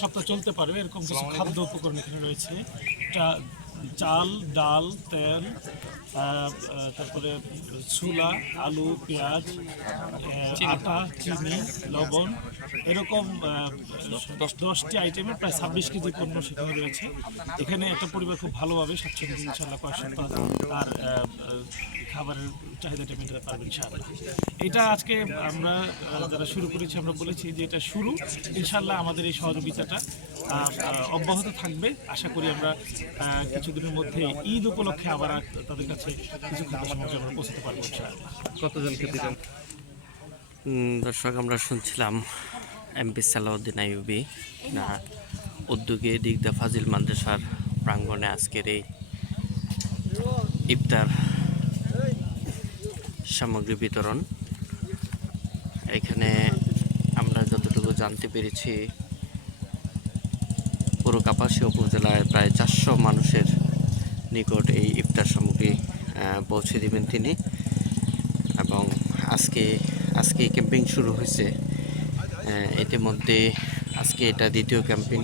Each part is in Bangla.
সপ্তাহ চলতে পারবে এরকম কিছু খাদ্য উপকরণ এখানে রয়েছে। চাল, ডাল, তেল, তারপরে ছোলা, আলু, পেঁয়াজ, আটা, চিনি, লবণ, এরকম 10টি আইটেমের প্রায় 26 কেজি পণ্য সেখানে রয়েছে। এখানে একটা পরিবার খুব ভালোভাবে স্বাচ্ছন্দ্য ইনশাল্লাহ কয়েক সপ্তাহ তার খাবারের চাহিদাটা মেটাতে পারবে ইনশাআল্লাহ। এটা আজকে আমরা যারা শুরু করেছি আমরা বলেছি যে এটা শুরু, ইনশাআল্লাহ আমাদের এই সহযোগিতাটা অব্যাহত থাকবে। আশা করি আমরা কিছুদিনের মধ্যে ঈদ উপলক্ষে আবার তাদের কাছে কিছু খাদ্য সামগ্রী আমরা পৌঁছাতে পারবো ইনশাআল্লাহ। কতজনকে দিলেন? দর্শক, আমরা শুনছিলাম এমপি সালাউদ্দিন আইয়ুবী উদ্যোগে দিগদা ফাজিল মাদ্রাসার প্রাঙ্গণে আজকের এই ইফতার সামগ্রী বিতরণ। এখানে আমরা যতটুকু জানতে পেরেছি পুরো কাপাসিয়া উপজেলায় প্রায় 400 মানুষের নিকট এই ইফতার সামগ্রী পৌঁছে দেবেন তিনি। এবং আজকে ক্যাম্পিং শুরু হয়েছে। ইতিমধ্যে আজকে এটা দ্বিতীয় ক্যাম্পিং।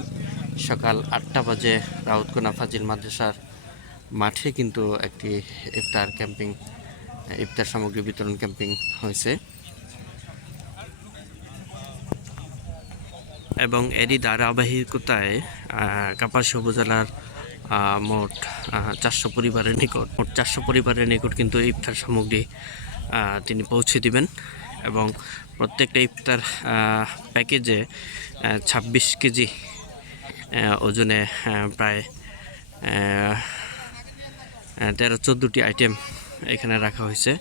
সকাল 8টা বাজে রাউতকোনা ফাজিল মাদ্রাসার মাঠে কিন্তু একটি ইফতার সামগ্রী বিতরণ ক্যাম্পিং হয়েছে এবং এরই ধারাবাহিকতায় কাপাসিয়া উপজেলার মোট 400 পরিবারের নিকট কিন্তু ইফতার সামগ্রী তিনি পৌঁছে দিবেন। এবং প্রত্যেকটা ইফতার প্যাকেজে 26 কেজি ওজনে প্রায় 13-14টি আইটেম এখানে রাখা হয়েছে।